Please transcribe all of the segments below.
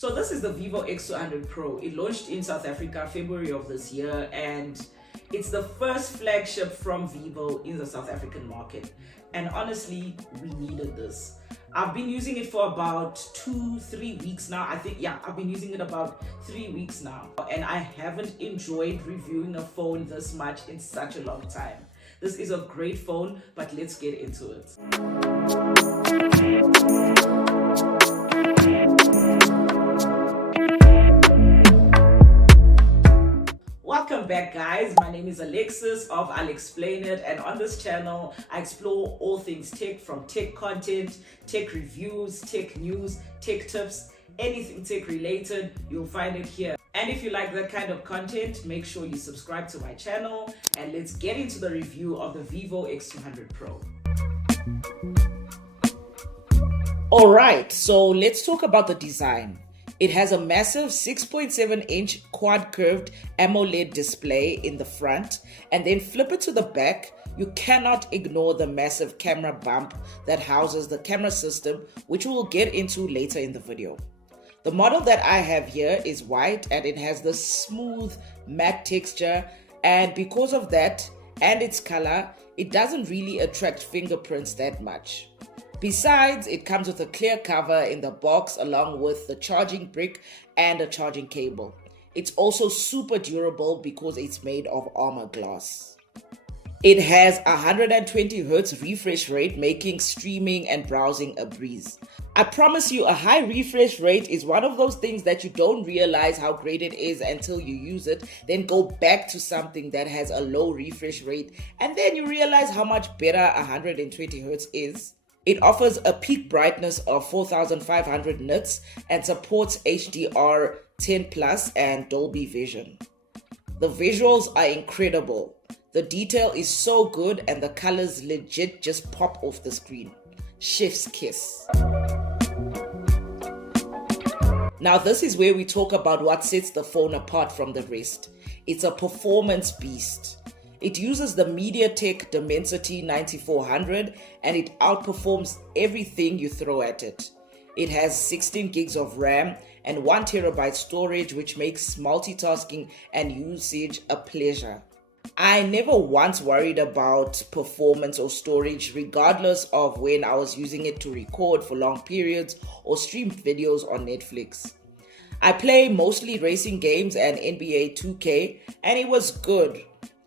So this is the vivo X200 Pro. It launched in South Africa February of this year, and it's the first flagship from Vivo in the South African market. And honestly, we needed this. I've been using it for about 2-3 weeks now. I've been using it about 3 weeks now. And I haven't enjoyed reviewing a phone this much in such a long time. This is a great phone, but let's get into it. Welcome back, guys. My name is Alexis of I'll Explain It, and on this channel I explore all things tech, from tech content, tech reviews, tech news, tech tips, anything tech related, you'll find it here. And if you like that kind of content, make sure you subscribe to my channel, and let's get into the review of the vivo X200 Pro. Alright, so let's talk about the design. It has a massive 6.7-inch quad-curved AMOLED display in the front, and then flip it to the back. You cannot ignore the massive camera bump that houses the camera system, which we will get into later in the video. The model that I have here is white, and it has this smooth matte texture, and because of that and its color, it doesn't really attract fingerprints that much. Besides, it comes with a clear cover in the box along with the charging brick and a charging cable. It's also super durable because it's made of armor glass. It has 120Hz refresh rate, making streaming and browsing a breeze. I promise you, a high refresh rate is one of those things that you don't realize how great it is until you use it, then go back to something that has a low refresh rate, and then you realize how much better 120Hz is. It offers a peak brightness of 4500 nits and supports HDR10+ and Dolby Vision. The visuals are incredible. The detail is so good and the colors legit just pop off the screen. Chef's kiss. Now this is where we talk about what sets the phone apart from the rest. It's a performance beast. It uses the MediaTek Dimensity 9400 and it outperforms everything you throw at it. It has 16 gigs of RAM and 1 terabyte storage, which makes multitasking and usage a pleasure. I never once worried about performance or storage, regardless of when I was using it to record for long periods or stream videos on Netflix. I play mostly racing games and NBA 2K, and it was good.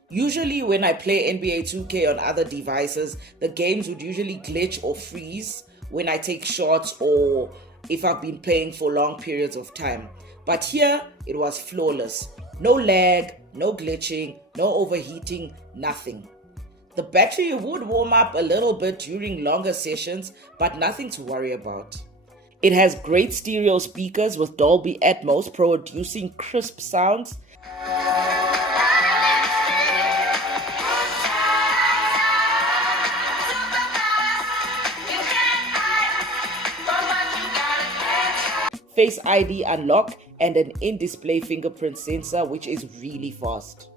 Usually when I play NBA 2K on other devices, the games would usually glitch or freeze when I take shots or if I've been playing for long periods of time. But here, it was flawless. No lag, no glitching, no overheating, nothing. The battery would warm up a little bit during longer sessions, but nothing to worry about. It has great stereo speakers with Dolby Atmos producing crisp sounds. Face ID unlock and an in-display fingerprint sensor, which is really fast.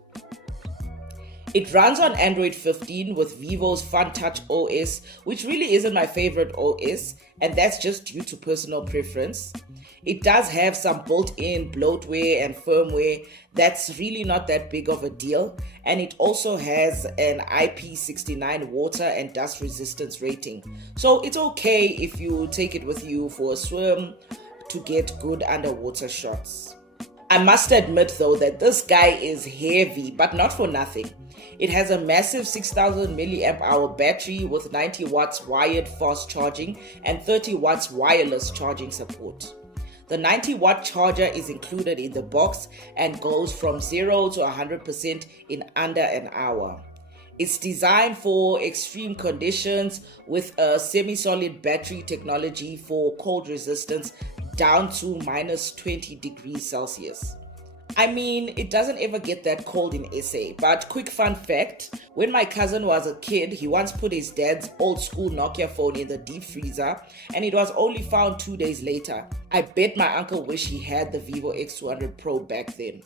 It runs on Android 15 with Vivo's Funtouch OS, which really isn't my favorite OS, and that's just due to personal preference. It does have some built-in bloatware and firmware that's really not that big of a deal, and it also has an IP69 water and dust resistance rating. So it's okay if you take it with you for a swim to get good underwater shots. I must admit though that this guy is heavy, but not for nothing. It has a massive 6000 mAh battery with 90 watts wired fast charging and 30 watts wireless charging support. The 90 watt charger is included in the box and goes from 0 to 100% in under an hour. It's designed for extreme conditions with a semi-solid battery technology for cold resistance down to minus 20 degrees Celsius. I mean, it doesn't ever get that cold in SA, but quick fun fact, when my cousin was a kid, he once put his dad's old school Nokia phone in the deep freezer and it was only found 2 days later. I bet my uncle wished he had the vivo X200 Pro back then.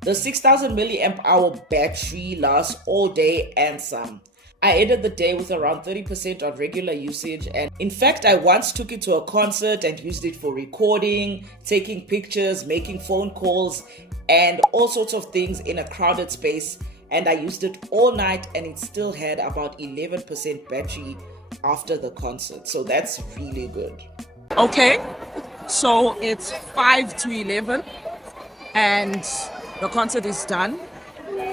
The 6000 mAh battery lasts all day and some. I ended the day with around 30% on regular usage, and in fact I once took it to a concert and used it for recording, taking pictures, making phone calls, and all sorts of things in a crowded space, and I used it all night and it still had about 11% battery after the concert, so that's really good. Okay, so it's 5 to 11 and the concert is done.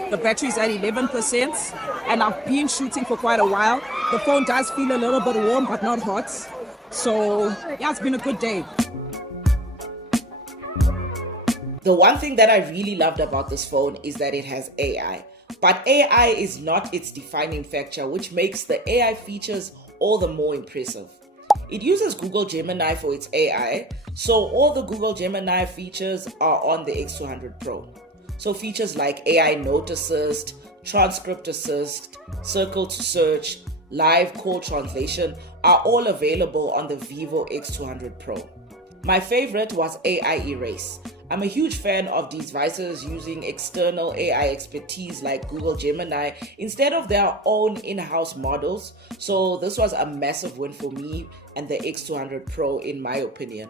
The battery is at 11% and I've been shooting for quite a while. The phone does feel a little bit warm but not hot. So yeah, it's been a good day. The one thing that I really loved about this phone is that it has AI. But AI is not its defining factor, which makes the AI features all the more impressive. It uses Google Gemini for its AI, so all the Google Gemini features are on the X200 Pro. So features like AI Note Assist, Transcript Assist, Circle to Search, Live Call Translation are all available on the vivo X200 Pro. My favorite was AI Erase. I'm a huge fan of devices using external AI expertise like Google Gemini instead of their own in-house models, so this was a massive win for me and the X200 Pro in my opinion.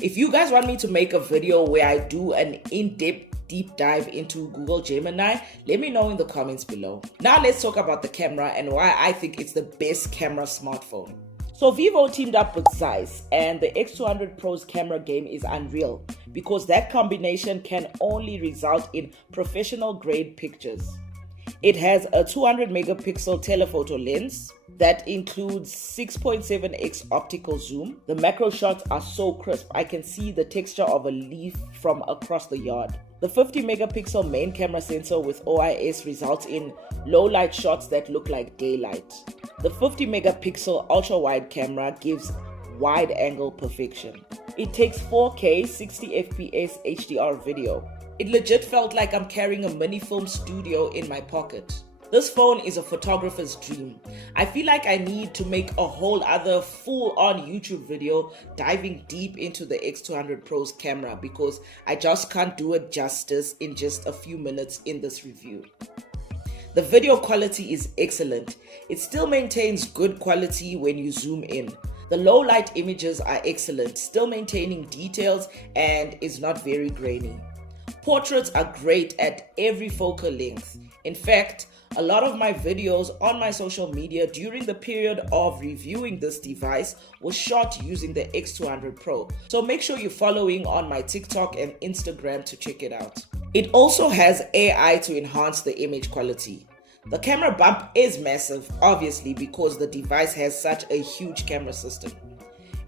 If you guys want me to make a video where I do an in-depth deep dive into Google Gemini, let me know in the comments below. Now let's talk about the camera and why I think it's the best camera smartphone. So Vivo teamed up with Zeiss, and the X200 Pro's camera game is unreal because that combination can only result in professional grade pictures. It has a 200 megapixel telephoto lens that includes 6.7x optical zoom. The macro shots are so crisp, I can see the texture of a leaf from across the yard. The 50 megapixel main camera sensor with OIS results in low light shots that look like daylight. The 50 megapixel ultra wide camera gives wide angle perfection. It takes 4K 60 FPS HDR video. It legit felt like I'm carrying a mini film studio in my pocket. This phone is a photographer's dream. I feel like I need to make a whole other full-on YouTube video diving deep into the X200 Pro's camera because I just can't do it justice in just a few minutes in this review. The video quality is excellent. It still maintains good quality when you zoom in. The low light images are excellent, still maintaining details and is not very grainy. Portraits are great at every focal length. In fact, a lot of my videos on my social media during the period of reviewing this device was shot using the X200 Pro. So make sure you're following on my TikTok and Instagram to check it out. It also has AI to enhance the image quality. The camera bump is massive, obviously, because the device has such a huge camera system.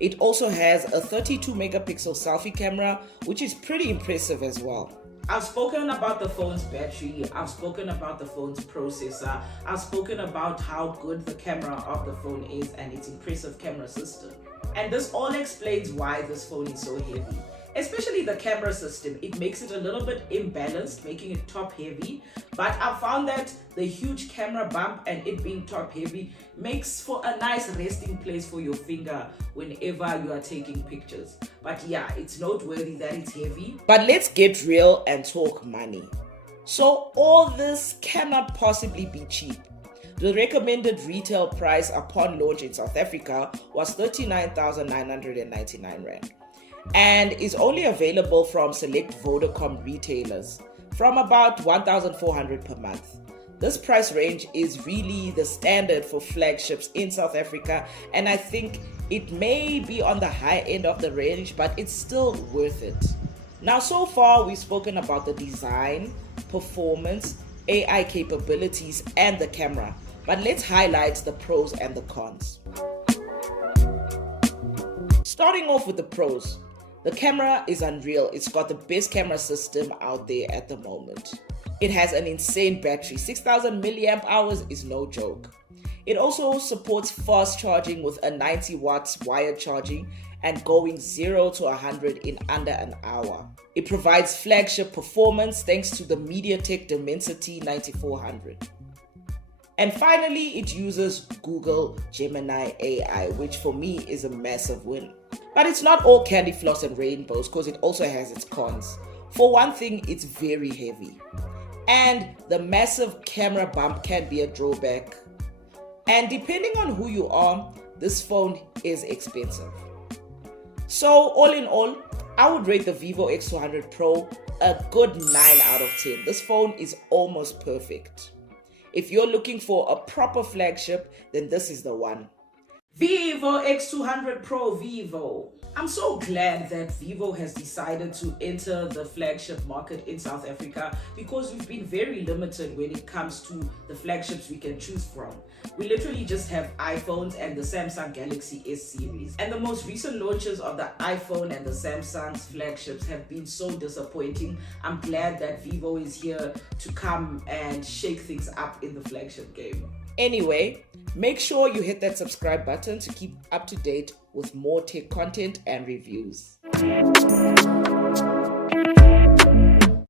It also has a 32 megapixel selfie camera, which is pretty impressive as well. I've spoken about the phone's battery, I've spoken about the phone's processor, I've spoken about how good the camera of the phone is and its impressive camera system. And this all explains why this phone is so heavy. Especially the camera system, it makes it a little bit imbalanced, making it top heavy. But I found that the huge camera bump and it being top heavy makes for a nice resting place for your finger whenever you are taking pictures. But yeah, it's noteworthy that it's heavy. But let's get real and talk money. So all this cannot possibly be cheap. The recommended retail price upon launch in South Africa was 39,999 Rand. And is only available from select Vodacom retailers from about 1,400 per month. This price range is really the standard for flagships in South Africa, and I think it may be on the high end of the range, but it's still worth it. Now, so far we've spoken about the design, performance, AI capabilities, and the camera, but let's highlight the pros and the cons. Starting off with the pros. The camera is unreal. It's got the best camera system out there at the moment. It has an insane battery. 6,000 milliamp hours is no joke. It also supports fast charging with a 90 watts wired charging and going 0 to 100 in under an hour. It provides flagship performance thanks to the MediaTek Dimensity 9400. And finally, it uses Google Gemini AI, which for me is a massive win. But it's not all candy floss and rainbows because it also has its cons. For one thing, it's very heavy. And the massive camera bump can be a drawback. And depending on who you are, this phone is expensive. So all in all, I would rate the vivo X200 Pro a good 9 out of 10. This phone is almost perfect. If you're looking for a proper flagship, then this is the one. Vivo X200 Pro Vivo. I'm so glad that Vivo has decided to enter the flagship market in South Africa, because we've been very limited when it comes to the flagships we can choose from. We literally just have iPhones and the Samsung Galaxy S series. And the most recent launches of the iPhone and the Samsung's flagships have been so disappointing. I'm glad that Vivo is here to come and shake things up in the flagship game. Anyway, make sure you hit that subscribe button to keep up to date with more tech content and reviews.